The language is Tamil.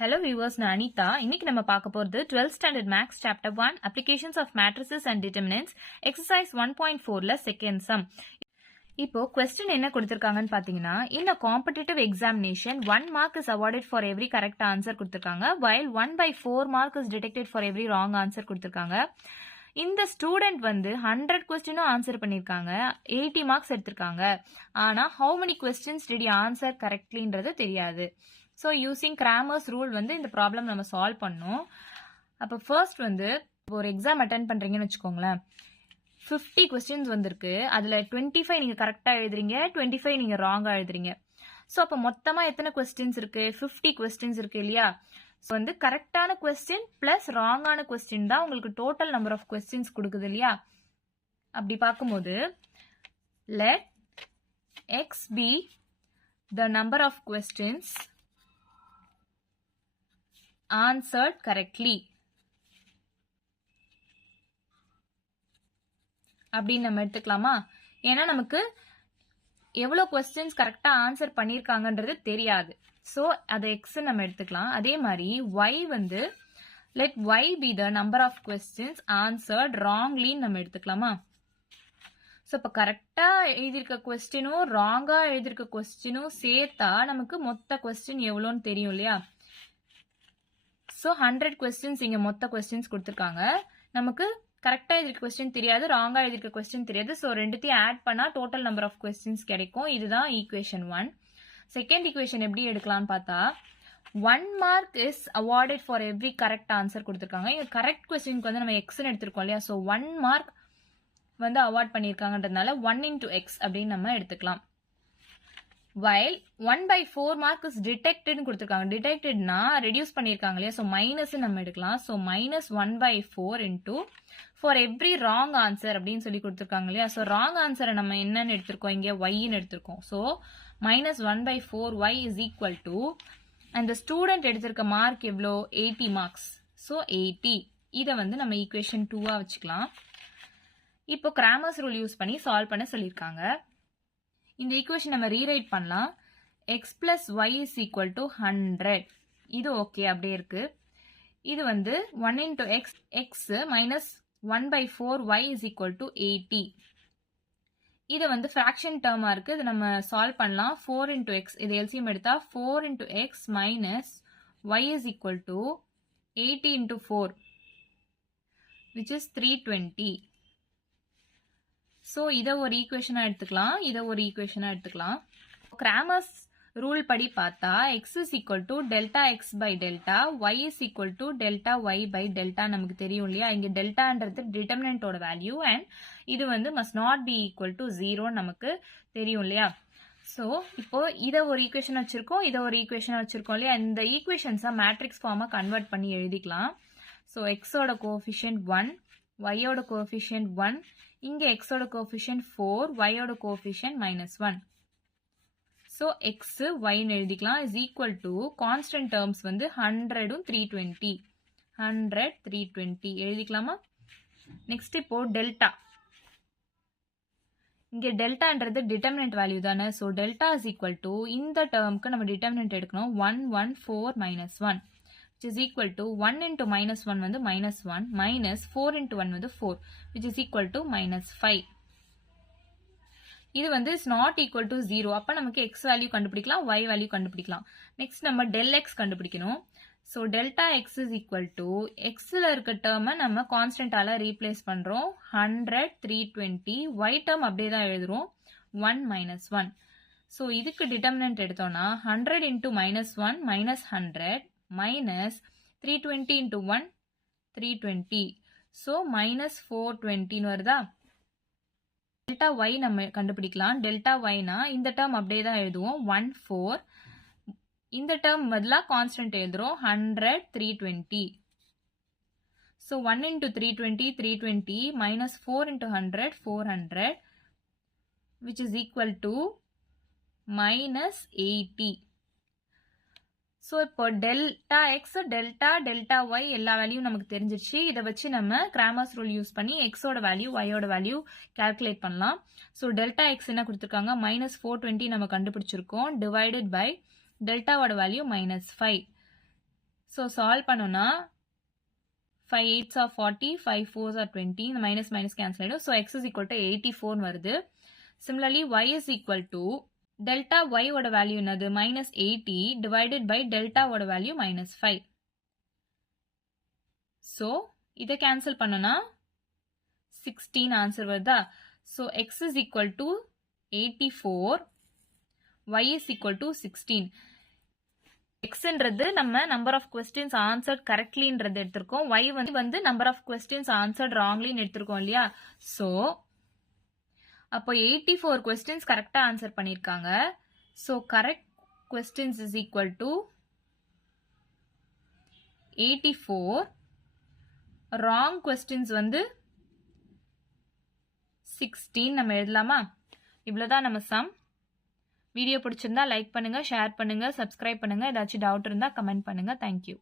Hello viewers, நான் அனிதா. இன்னைக்கு நம்ம பார்க்க போறது 12th standard max chapter 1 applications of matrices and determinants exercise 1.4ல second sum. இப்போ question என்ன கொடுத்திருக்காங்கன்னு பாத்தீங்கன்னா, in a competitive examination 1 mark is awarded for every correct answer கொடுத்திருக்காங்க, while 1/4 mark is deducted for every wrong answer கொடுத்திருக்காங்க. இந்த ஸ்டூடெண்ட் வந்து 100 கொஸ்டினும் ஆன்சர் பண்ணிருக்காங்க, 80 மார்க்ஸ் எடுத்திருக்காங்க. ஆனா how many questions did he answer correctlyன்றது தெரியாது. ஸோ யூசிங் கிராமர்ஸ் ரூல் வந்து இந்த ப்ராப்ளம் நம்ம சால்வ் பண்ணோம். அப்போ ஃபர்ஸ்ட் வந்து ஒரு எக்ஸாம் அட்டென்ட் பண்ணுறீங்கன்னு வச்சுக்கோங்களேன், 50 கொஸ்டின்ஸ் வந்திருக்கு, அதில் 25 நீங்கள் கரெக்டாக எழுதுறீங்க, 25 நீங்கள் ராங்காக எழுதுறீங்க. ஸோ அப்போ மொத்தமாக எத்தனை கொஸ்டின்ஸ் இருக்கு? 50 கொஸ்டின்ஸ் இருக்கு இல்லையா? ஸோ வந்து கரெக்டான கொஸ்டின் பிளஸ் ராங்கான கொஸ்டின் தான் உங்களுக்கு டோட்டல் நம்பர் ஆஃப் கொஸ்டின்ஸ் கொடுக்குது இல்லையா? அப்படி பார்க்கும்போது let X be the number of questions answered correctly அப்படின்னு நம்ம எடுத்துக்கலாமா? ஏன்னா நமக்கு எவ்வளவு கொஸ்டின்ஸ் கரெக்டா ஆன்சர் பண்ணிருக்காங்கன்றது தெரியாது. ஸோ அதை எக்ஸ் நம்ம எடுத்துக்கலாம். அதே மாதிரி ஒய் வந்து let Y be the number of questions answered ராங்லின்னு நம்ம எடுத்துக்கலாமா? ஸோ இப்போ கரெக்டா எழுதியிருக்க கொஸ்டினும் ராங்கா எழுதியிருக்க கொஸ்டினும் சேர்த்தா நமக்கு மொத்த கொஸ்டின் எவ்வளோன்னு தெரியும் இல்லையா? ஸோ 100 கொஸ்டின்ஸ் இங்கே மொத்த கொஸ்டின்ஸ் கொடுத்துருக்காங்க. நமக்கு கரெக்டாக எழுதிருக்க கொஸ்டின் தெரியாது, ராங்காக எழுதிருக்க கொஸ்டின் தெரியாது. ஸோ ரெண்டுத்தையும் ஆட் பண்ணால் டோட்டல் நம்பர் ஆஃப் கொஸ்டின்ஸ் கிடைக்கும். இதுதான் ஈக்குவேஷன் 1. செகண்ட் ஈக்குவேஷன் எப்படி எடுக்கலாம்னு பார்த்தா 1 mark is awarded for every correct answer கொடுத்துருக்காங்க. இங்கே கரெக்ட் கொஸ்டினுக்கு வந்து நம்ம எக்ஸ்ன்னு எடுத்திருக்கோம் இல்லையா? ஸோ 1 மார்க் வந்து அவார்ட் பண்ணியிருக்காங்கன்றதுனால 1 into x அப்படின்னு நம்ம எடுத்துக்கலாம். while 1/4 mark is detected கொடுத்திருக்காங்க. detectedனா reduce பண்ணிருக்காங்க இல்லையா? so minus நம்ம எடுக்கலாம். so minus 1/4 into for every wrong answer அப்படின்னு சொல்லி கொடுத்திருக்காங்க இல்லையா? so wrong answer நம்ம என்னன்னு எடுத்திருக்கோம்? இங்க y-ன்னு எடுத்திருக்கோம். so minus 1/4 y is equal to and the student எடுத்திருக்க மார்க் எவ்வளோ? 80 மார்க்ஸ். so 80 இதை வந்து நம்ம ஈக்குவேஷன் 2 வச்சுக்கலாம். இப்போ கிராமர்ஸ் ரூல் யூஸ் பண்ணி சால்வ் பண்ண சொல்லியிருக்காங்க. இந்த ஈக்குவேஷன் நம்ம ரீரைட் பண்ணலாம். x plus y is equal to 100. இது ஓகே அப்படியே இருக்கு. இது வந்து 1 into x minus 1/4 y is equal to 80. இது வந்து ஃபிராக்ஷன் டேர்மா இருக்கு. இது நம்ம சால்வ் பண்ணலாம். 4 into x இது எல்சிஎம் எடுத்தா 4 into x minus y is equal to 80 into 4 which is 320. So இதை ஒரு ஈக்குவேஷனா எடுத்துக்கலாம், இதை ஒரு ஈக்குவேஷனா எடுத்துக்கலாம். கிராமர்ஸ் ரூல் படி பார்த்தா x is equal to delta x by delta, y is equal to delta y by delta நமக்கு தெரியும் இல்லையா? இங்க டெல்டான்றது டிட்டர்மினன்ட்டோட வேல்யூ அண்ட் இது வந்து must not be equal to 0 நமக்கு தெரியும் இல்லையா? ஸோ இப்போ இதை ஒரு ஈக்குவேஷன் வச்சிருக்கோம், இதை ஒரு ஈக்குவேஷன் வச்சிருக்கோம் இல்லையா? இந்த ஈக்குவேஷன்ஸா மேட்ரிக்ஸ் ஃபார்மா கன்வெர்ட் பண்ணி எழுதிக்கலாம். ஸோ எக்ஸோட கோஎஃபிஷியன்ட் 1, ஒய்யோட கோஎஃபிஷியன்ட் 1, இங்க x ஓட கோஎஃபிஷியன்ட் 4, y ஓட கோஎஃபிஷியன்ட் -1. சோ x y ன்னு எழுதிக்கலாம் is equal to constant terms வந்து 100 320. 100 320 எழுதிக்கலாமா? நெக்ஸ்ட் இப்போ டெல்டா. இங்க டெல்டான்றது டிட்டர்மினன்ட் வேல்யூ தானே? So delta is equal to இந்த டேர்ம்க்கு நம்ம டிட்டர்மினன்ட் எடுக்கணும். 114 -1 which is equal to 1 into -1 வந்து -1 minus 4 into 1 வந்து 4 which is equal to -5. இது வந்து is not equal to 0. அப்ப நமக்கு x வேல்யூ கண்டுபிடிக்கலாம், y வேல்யூ கண்டுபிடிக்கலாம். நெக்ஸ்ட் நம்ம del x கண்டுபிடிக்கணும். so delta x is equal to xல இருக்க டேர்மை நம்ம கான்ஸ்டன்டால ரீப்ளேஸ் பண்றோம். 100 320 y டேர்ம் அப்படியே தான் எழுதுறோம். 1 -1. so இதுக்கு டிட்டர்மினன்ட் எடுத்தோம்னா 100 into -1 minus 100 minus 320 into 1 320. so minus 420 வருதா? டெல்டா y நம்ம கண்டுபிடிக்கலாம். டெல்டா yனா இந்த டேர்ம் அப்படியே தான் எழுதுவோம். 14 இந்த டேர்ம் பதிலா கான்ஸ்டன்ட் எழுதுறோம். 100 320. so 1 into 320 320 minus 4 into 100 400 which is equal to minus 80. So இப்போ டெல்டா எக்ஸ் டெல்டா ஒய் எல்லா வேல்யூ நமக்கு தெரிஞ்சிருச்சு. இதை வச்சு நம்ம கிராமர்ஸ் ரூல் யூஸ் பண்ணி எக்ஸோட வேல்யூ ஒய்யோட வேல்யூ கால்குலேட் பண்ணலாம். ஸோ டெல்டா எக்ஸ் என்ன கொடுத்துருக்காங்க? -420 நம்ம கண்டுபிடிச்சிருக்கோம். டிவைடட் பை டெல்டாவோட வேல்யூ -5. ஸோ சால்வ் பண்ணோன்னா 5 8s are 40, 5 4s are 20. இந்த மைனஸ் மைனஸ் கேன்சல் ஆகிடும். So X is equal to 84 வருது. Similarly y is equal to delta y ஓட வேல்யூ என்னது மைனஸ் 80 டிவைடட் பை டெல்டாவோட வேல்யூ மைனஸ் 5. ஸோ இதை கேன்சல் பண்ணோன்னா 16 ஆன்சர் வருதா. So X is equal to 84, y is equal to 16. எக்ஸ்ன்றது நம்ம நம்பர் ஆஃப் கொஸ்டின்ஸ் ஆன்சர்ட் கரெக்ட்லின்றது எடுத்திருக்கோம். y வந்து நம்பர் ஆஃப் கொஸ்டின்ஸ் ஆன்சர்ட் ராங்லின்னு எடுத்திருக்கோம் இல்லையா. ஸோ அப்போ 84 கொஸ்டின்ஸ் கரெக்டா ஆன்சர் பண்ணியிருக்காங்க. So correct questions is equal to 84, wrong questions வந்து 16 நம்ம எழுதலாமா. இவ்வளோதான் நம்ம சம். வீடியோ பிடிச்சிருந்தா லைக் பண்ணுங்க, ஷேர் பண்ணுங்க, சப்ஸ்கிரைப் பண்ணுங்க. ஏதாச்சும் டவுட் இருந்தா கமெண்ட் பண்ணுங்க. தேங்க்யூ.